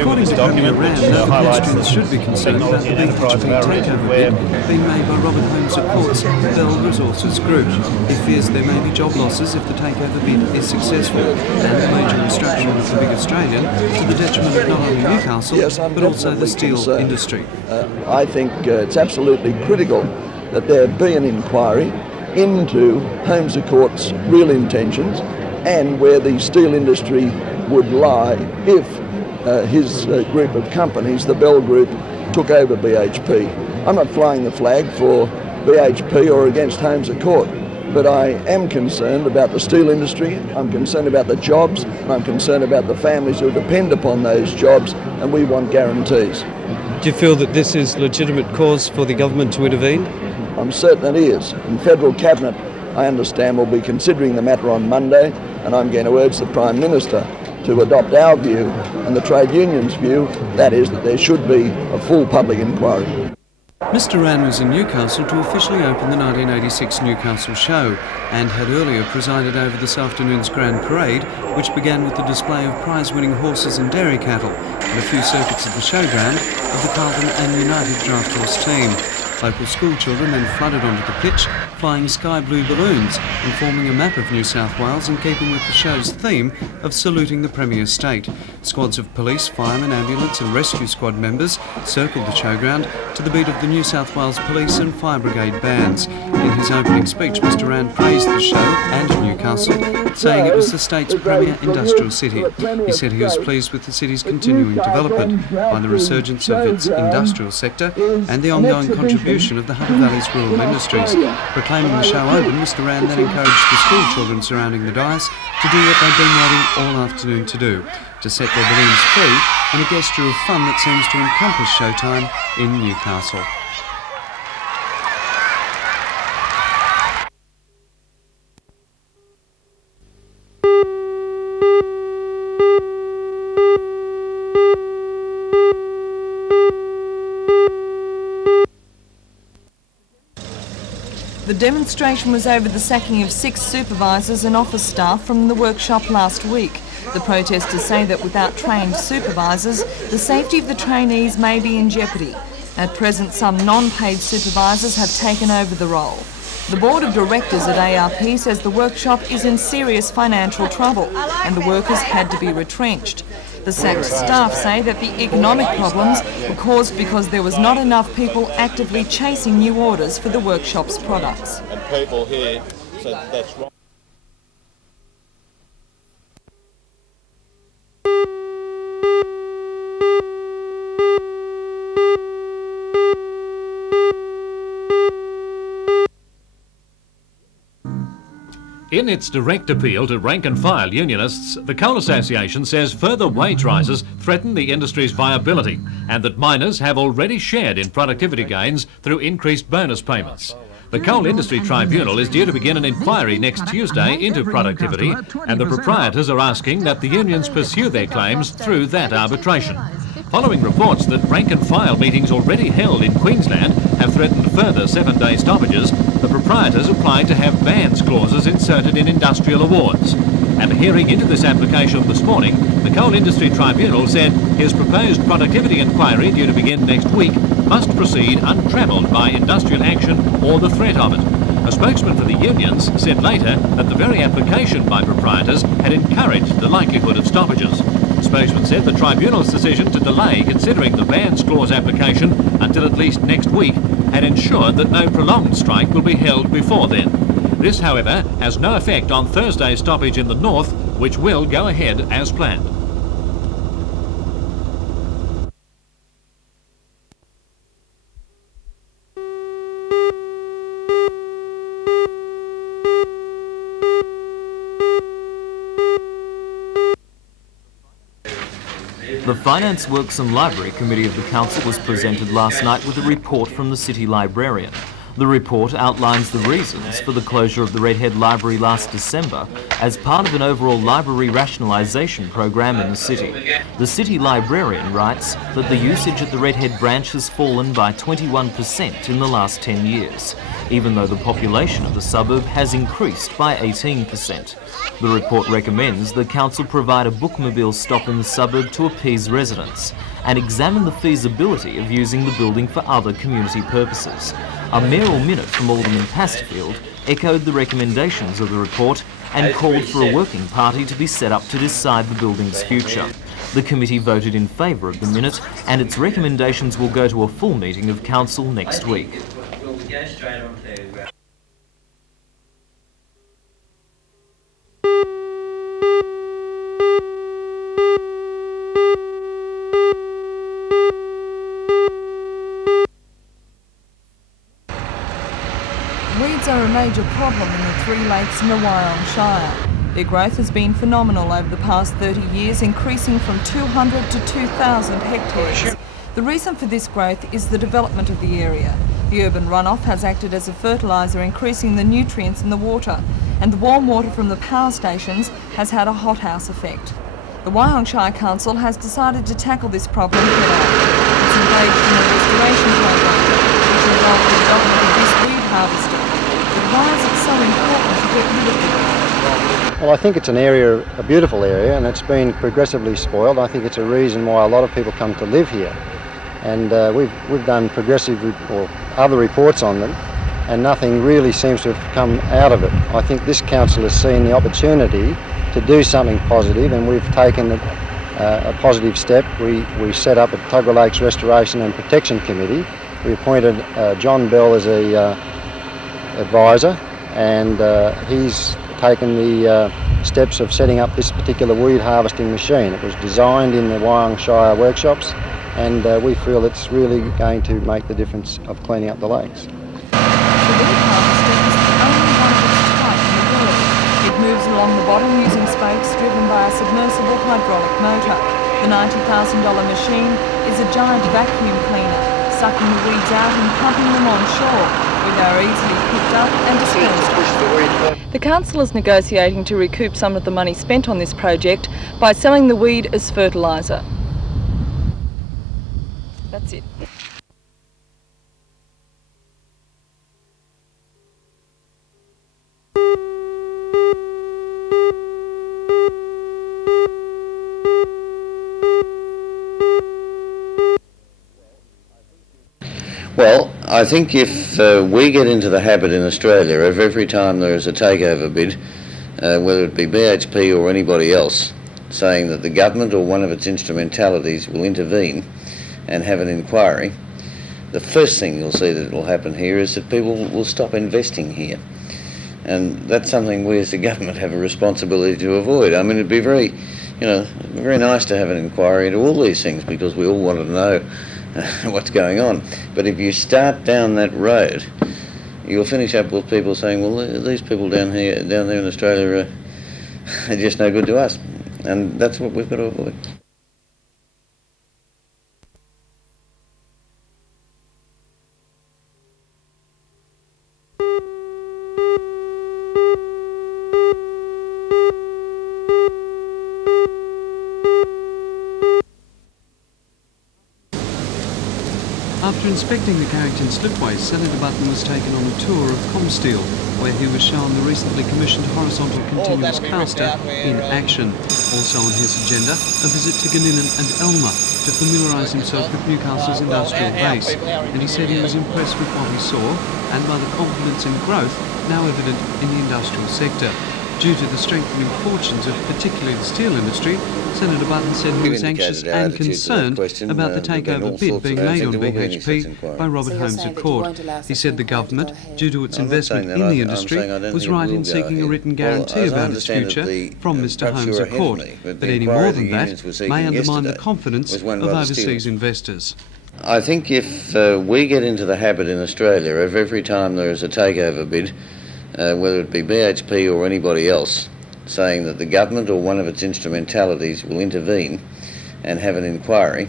According to Premier Rand, no pedestrians should be concerned about the big HP takeover bid being made by Robert Holmes at Court's Bell Resources Group. He fears there may be job losses if the takeover bid is successful, and the major restructuring of the big Australian to the detriment of not only Newcastle but also the steel industry. I think it's absolutely critical that there be an inquiry into Holmes at Court's real intentions and where the steel industry would lie if his group of companies, the Bell Group, took over BHP. I'm not flying the flag for BHP or against Holmes at Court, but I am concerned about the steel industry, I'm concerned about the jobs, and I'm concerned about the families who depend upon those jobs, and we want guarantees. Do you feel that this is legitimate cause for the government to intervene? I'm certain it is. In Federal Cabinet, I understand, will be considering the matter on Monday, and I'm going to urge the Prime Minister to adopt our view and the trade union's view, that is, that there should be a full public inquiry. Mr Rand was in Newcastle to officially open the 1986 Newcastle show and had earlier presided over this afternoon's Grand Parade, which began with the display of prize-winning horses and dairy cattle and a few circuits of the showground of the Carlton and United Draft Horse team. Local school children then flooded onto the pitch, flying sky blue balloons and forming a map of New South Wales in keeping with the show's theme of saluting the Premier State. Squads of police, firemen, ambulance and rescue squad members circled the showground to the beat of the New South Wales Police and Fire Brigade bands. In his opening speech, Mr Rand praised the show and Newcastle, saying it was the state's premier industrial city. He said he was pleased with the city's continuing development by the resurgence of its industrial sector and the ongoing contribution of the Hunter Valley's rural industries. Proclaiming the show open, Mr Rand then encouraged the school children surrounding the dais to do what they've been waiting all afternoon to do, to set their balloons free in a gesture of fun that seems to encompass showtime in Newcastle. The demonstration was over the sacking of 6 supervisors and office staff from the workshop last week. The protesters say that without trained supervisors, the safety of the trainees may be in jeopardy. At present, some non-paid supervisors have taken over the role. The board of directors at ARP says the workshop is in serious financial trouble and the workers had to be retrenched. The sacked staff say that the economic problems were caused because there was not enough people actively chasing new orders for the workshop's products. And people here said that's wrong. In its direct appeal to rank-and-file unionists, the Coal Association says further wage rises threaten the industry's viability and that miners have already shared in productivity gains through increased bonus payments. The Coal Industry Tribunal is due to begin an inquiry next Tuesday into productivity, and the proprietors are asking that the unions pursue their claims through that arbitration. Following reports that rank-and-file meetings already held in Queensland have threatened further 7-day stoppages, the proprietors applied to have bans clauses inserted in industrial awards. At a hearing into this application this morning, the Coal Industry Tribunal said his proposed productivity inquiry, due to begin next week, must proceed untrammelled by industrial action or the threat of it. A spokesman for the unions said later that the very application by proprietors had encouraged the likelihood of stoppages. The spokesman said the tribunal's decision to delay considering the bans clause application until at least next week had ensured that no prolonged strike will be held before then. This, however, has no effect on Thursday's stoppage in the north, which will go ahead as planned. The Finance, Works and Library Committee of the Council was presented last night with a report from the City Librarian. The report outlines the reasons for the closure of the Redhead Library last December as part of an overall library rationalisation program in the city. The city librarian writes that the usage at the Redhead branch has fallen by 21% in the last 10 years, even though the population of the suburb has increased by 18%. The report recommends the council provide a bookmobile stop in the suburb to appease residents and examine the feasibility of using the building for other community purposes. A mayoral minute from Alderman Pasterfield echoed the recommendations of the report and called for a working party to be set up to decide the building's future. The committee voted in favour of the minute and its recommendations will go to a full meeting of council next week. Weeds are a major problem in the three lakes in the Wyong Shire. Their growth has been phenomenal over the past 30 years, increasing from 200 to 2,000 hectares. The reason for this growth is the development of the area. The urban runoff has acted as a fertiliser, increasing the nutrients in the water, and the warm water from the power stations has had a hothouse effect. The Wyong Shire Council has decided to tackle this problem head-on. It's engaged in a restoration program, which involves the development of this weed harvester. But why is it so important to get rid of the weed? Well, I think it's a beautiful area, and it's been progressively spoiled. I think it's a reason why a lot of people come to live here. And we've done progressive or other reports on them, and nothing really seems to have come out of it. I think this council has seen the opportunity to do something positive, and we've taken a positive step. We set up a Tuggerah Lakes Restoration and Protection Committee. We appointed John Bell as a advisor, and he's taken the steps of setting up this particular weed harvesting machine. It was designed in the Wyong Shire workshops, and we feel it's really going to make the difference of cleaning up the lakes. The weed harvester is the only one of its type in the world. It moves along the bottom using spokes driven by a submersible hydraulic motor. The $90,000 machine is a giant vacuum cleaner, sucking the weeds out and pumping them on shore, where they are easily picked up and disposed of. The council is negotiating to recoup some of the money spent on this project by selling the weed as fertiliser. That's it. Well, I think if we get into the habit in Australia of every time there is a takeover bid, whether it be BHP or anybody else, saying that the government or one of its instrumentalities will intervene and have an inquiry, the first thing you'll see that will happen here is that people will stop investing here. And that's something we as the government have a responsibility to avoid. I mean, it'd be very nice to have an inquiry into all these things because we all want to know what's going on. But if you start down that road, you'll finish up with people saying, well, these people down there in Australia are just no good to us. And that's what we've got to avoid. After inspecting the Carrington slipways, Senator Button was taken on a tour of Comsteel, where he was shown the recently commissioned horizontal continuous caster in action. Also on his agenda, a visit to Ganinan and Elmer to familiarise himself with Newcastle's industrial base, and he said he was impressed with what he saw and by the confidence in growth now evident in the industrial sector. Due to the strengthening fortunes of particularly the steel industry, Senator Button said he was anxious and concerned about the takeover bid being made on BHP by Robert Holmes of Court. He said the government, due to its investment in the industry, was right in seeking a written guarantee about its future from Mr Holmes of Court, but any more than that may undermine the confidence of overseas investors. I think if we get into the habit in Australia of every time there is a takeover bid, whether it be BHP or anybody else, saying that the government or one of its instrumentalities will intervene and have an inquiry,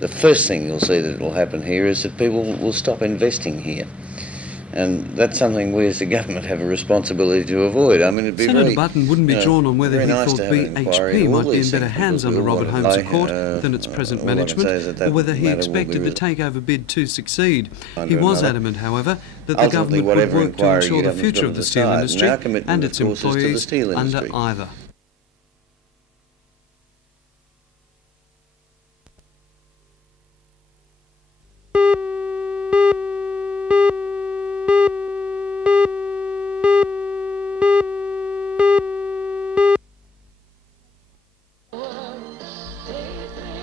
the first thing you'll see that will happen here is that people will stop investing here. And that's something we as the government have a responsibility to avoid. I mean, it'd be Senator Button wouldn't be drawn on whether he nice thought BHP might be in better hands under Robert Holmes' court than its present management, or whether he expected the takeover bid to succeed. He was adamant, however, that the government would work to ensure the future of the steel industry and its employees under either.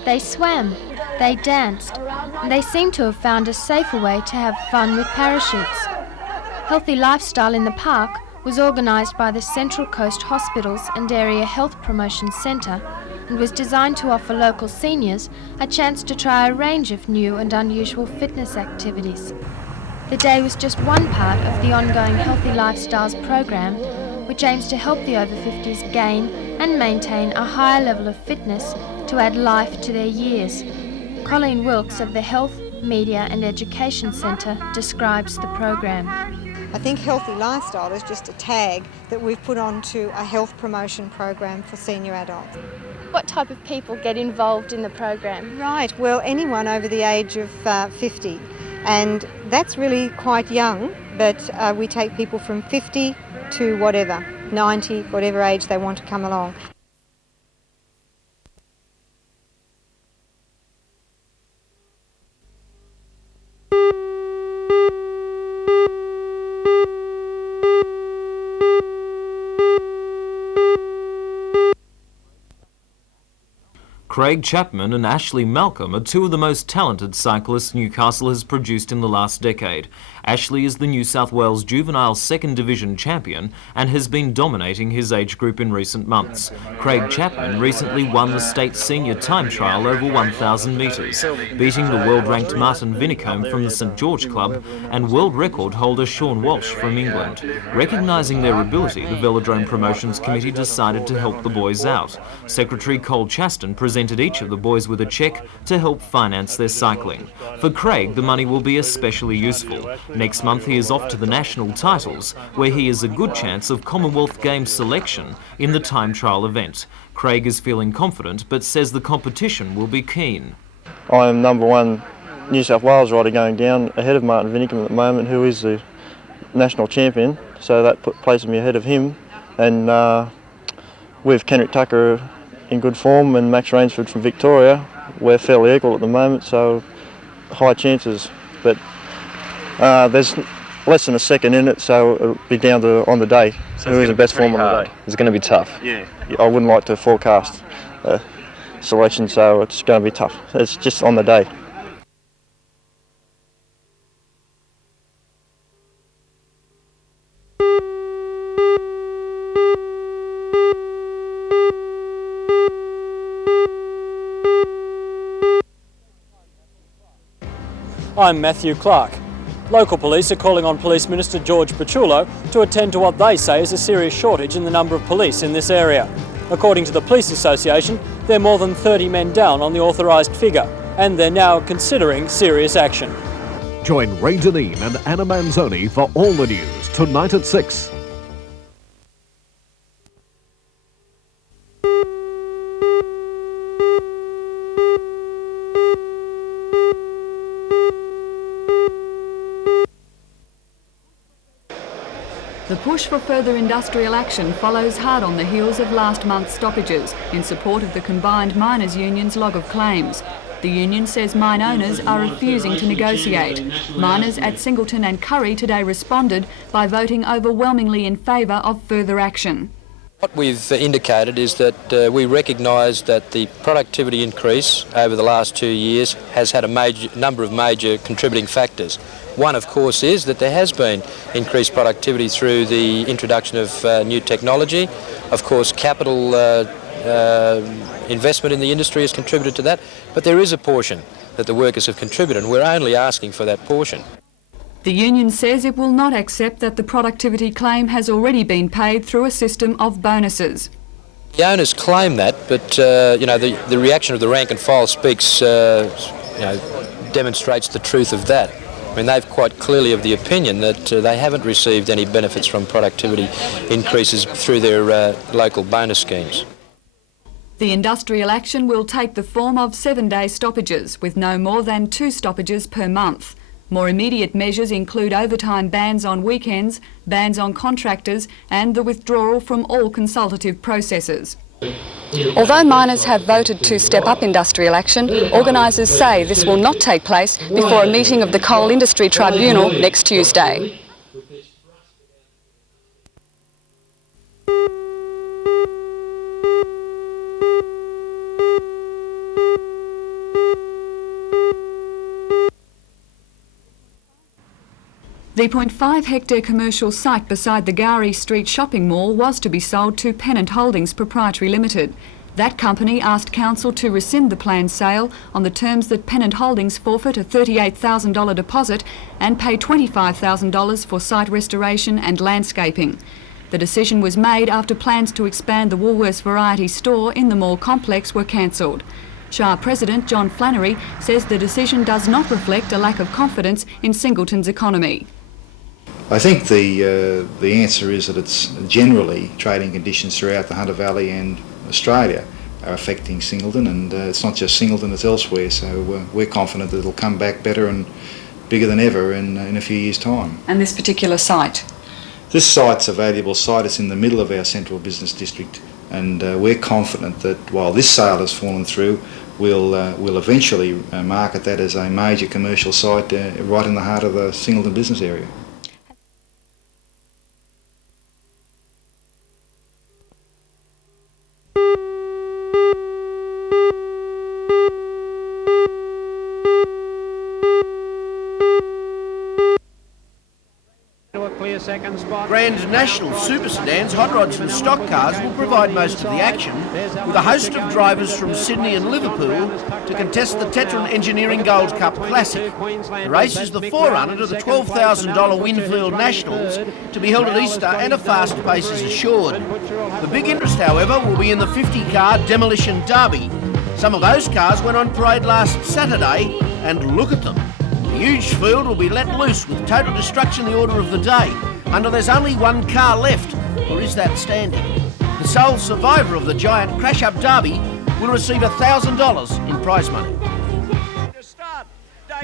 They swam, they danced, and they seemed to have found a safer way to have fun with parachutes. Healthy Lifestyle in the Park was organised by the Central Coast Hospitals and Area Health Promotion Centre and was designed to offer local seniors a chance to try a range of new and unusual fitness activities. The day was just one part of the ongoing Healthy Lifestyles program, which aims to help the over-50s gain and maintain a higher level of fitness to add life to their years. Colleen Wilkes of the Health, Media and Education Centre describes the program. I think Healthy Lifestyle is just a tag that we've put onto a health promotion program for senior adults. What type of people get involved in the program? Right, well, anyone over the age of 50, and that's really quite young, but we take people from 50 to whatever, 90, whatever age they want to come along. Craig Chapman and Ashley Malcolm are two of the most talented cyclists Newcastle has produced in the last decade. Ashley is the New South Wales Juvenile Second Division champion and has been dominating his age group in recent months. Craig Chapman recently won the state senior time trial over 1,000 metres, beating the world-ranked Martin Vinicombe from the St George Club and world record holder Sean Walsh from England. Recognising their ability, the Velodrome Promotions Committee decided to help the boys out. Secretary Cole Chaston presented each of the boys with a cheque to help finance their cycling. For Craig, the money will be especially useful. Next month he is off to the national titles, where he has a good chance of Commonwealth Games selection in the time trial event. Craig is feeling confident, but says the competition will be keen. I am number one New South Wales rider going down ahead of Martin Vinicombe at the moment, who is the national champion, so that places me ahead of him. And with Kendrick Tucker in good form and Max Rainsford from Victoria, we're fairly equal at the moment, so high chances. But there's less than a second in it, so it'll be down to on the day. So who is the best form on the day? It's going to be tough. Yeah, I wouldn't like to forecast selection, so it's going to be tough. It's just on the day. I'm Matthew Clark. Local police are calling on Police Minister George Paciullo to attend to what they say is a serious shortage in the number of police in this area. According to the Police Association, they're more than 30 men down on the authorised figure, and they're now considering serious action. Join Ray Deneen and Anna Manzoni for all the news tonight at 6. The push for further industrial action follows hard on the heels of last month's stoppages in support of the combined miners' union's log of claims. The union says mine owners are refusing to negotiate. Miners at Singleton and Curry today responded by voting overwhelmingly in favour of further action. What we've indicated is that we recognise that the productivity increase over the last 2 years has had a number of major contributing factors. One, of course, is that there has been increased productivity through the introduction of new technology. Of course, capital investment in the industry has contributed to that, but there is a portion that the workers have contributed, and we're only asking for that portion. The union says it will not accept that the productivity claim has already been paid through a system of bonuses. The owners claim that, but the reaction of the rank and file speaks, demonstrates the truth of that. mean, they've quite clearly of the opinion that they haven't received any benefits from productivity increases through their local bonus schemes. The industrial action will take the form of 7-day stoppages, with no more than 2 stoppages per month. More immediate measures include overtime bans on weekends, bans on contractors, and the withdrawal from all consultative processes. Although miners have voted to step up industrial action, organisers say this will not take place before a meeting of the Coal Industry Tribunal next Tuesday. The 0.5-hectare commercial site beside the Gowrie Street shopping mall was to be sold to Pennant Holdings Proprietary Limited. That company asked council to rescind the planned sale on the terms that Pennant Holdings forfeit a $38,000 deposit and pay $25,000 for site restoration and landscaping. The decision was made after plans to expand the Woolworths Variety store in the mall complex were cancelled. Shire President John Flannery says the decision does not reflect a lack of confidence in Singleton's economy. I think the answer is that it's generally trading conditions throughout the Hunter Valley and Australia are affecting Singleton, and it's not just Singleton, it's elsewhere, so we're confident that it'll come back better and bigger than ever in a few years' time. And this particular site? This site's a valuable site. It's in the middle of our central business district, and we're confident that while this sale has fallen through, we'll eventually market that as a major commercial site right in the heart of the Singleton business area. Grand National Super Sedans, hot rods and stock cars will provide most of the action, with a host of drivers from Sydney and Liverpool to contest the Tetron Engineering Gold Cup Classic. The race is the forerunner to the $12,000 Winfield Nationals to be held at Easter, and a fast pace is assured. The big interest, however, will be in the 50-car Demolition Derby. Some of those cars went on parade last Saturday, and look at them. The huge field will be let loose with total destruction the order of the day, until there's only one car left, or is that standing? The sole survivor of the giant crash-up derby will receive $1,000 in prize money.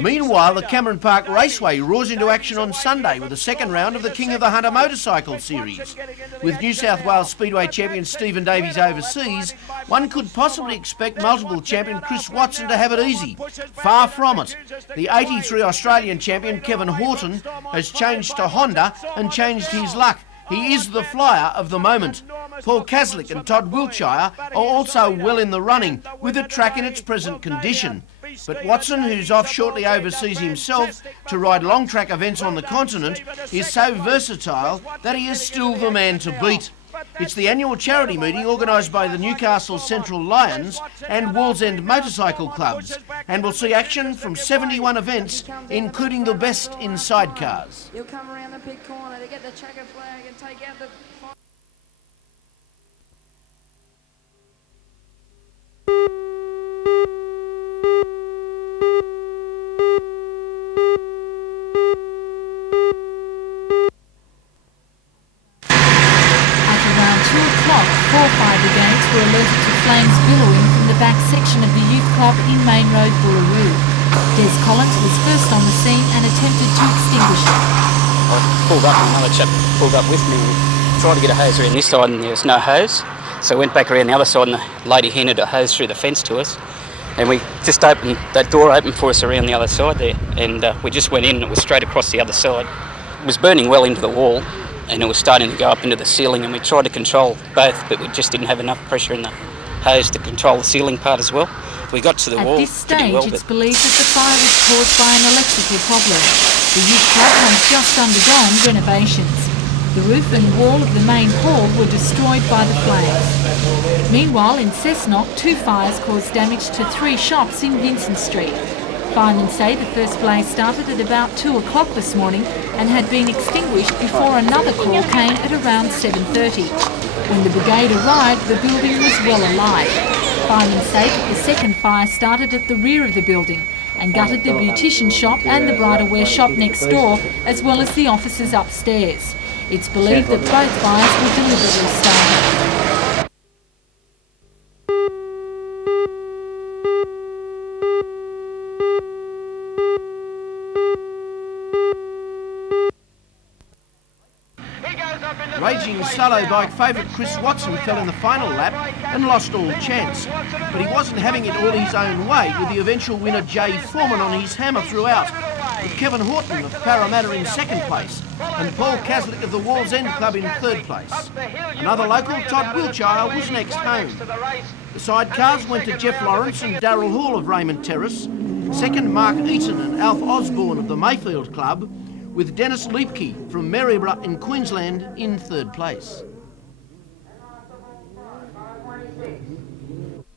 Meanwhile, the Cameron Park Raceway roars into action on Sunday with the second round of the King of the Hunter Motorcycle Series. With New South Wales Speedway champion Stephen Davies overseas, one could possibly expect multiple champion Chris Watson to have it easy. Far from it. The 83 Australian champion Kevin Horton has changed to Honda and changed his luck. He is the flyer of the moment. Paul Kaslik and Todd Wiltshire are also well in the running, with the track in its present condition. But Watson, who's off shortly overseas himself to ride long track events on the continent, is so versatile that he is still the man to beat. It's the annual charity meeting organised by the Newcastle Central Lions and Wallsend Motorcycle Clubs, and will see action from 71 events, including the best in sidecars. You'll come around the big corner to get the checker flag and take out the... Four fire brigades were alerted to flames billowing from the back section of the youth club in Main Road, Boolaroo. Des Collins was first on the scene and attempted to extinguish it. I pulled up and another chap pulled up with me. We tried to get a hose around this side and there was no hose. So I went back around the other side and the lady handed a hose through the fence to us. And we just opened, that door opened for us around the other side there. And we just went in and it was straight across the other side. It was burning well into the wall, and it was starting to go up into the ceiling, and we tried to control both, but we just didn't have enough pressure in the hose to control the ceiling part as well. We got to the wall. At this stage, it's believed that the fire was caused by an electrical problem. The youth club has just undergone renovations. The roof and wall of the main hall were destroyed by the flames. Meanwhile, in Cessnock, 2 fires caused damage to 3 shops in Vincent Street. Firemen say the first blaze started at about 2 o'clock this morning and had been extinguished before another call came at around 7:30. When the brigade arrived, the building was well alight. Firemen say that the second fire started at the rear of the building. and gutted the beautician shop and the bridal wear shop next door, as well as the offices upstairs. It's believed that both fires were deliberately started. Raging solo bike favourite Chris Watson fell in the final lap and lost all chance. But he wasn't having it all his own way, with the eventual winner Jay Foreman on his hammer throughout, with Kevin Horton of Parramatta in second place and Paul Caslick of the Wallsend Club in third place. Another local, Todd Wiltshire, was next home. The sidecars went to Jeff Lawrence and Darryl Hall of Raymond Terrace, second Mark Eaton and Alf Osborne of the Mayfield Club, with Dennis Liepke from Maryborough in Queensland in third place.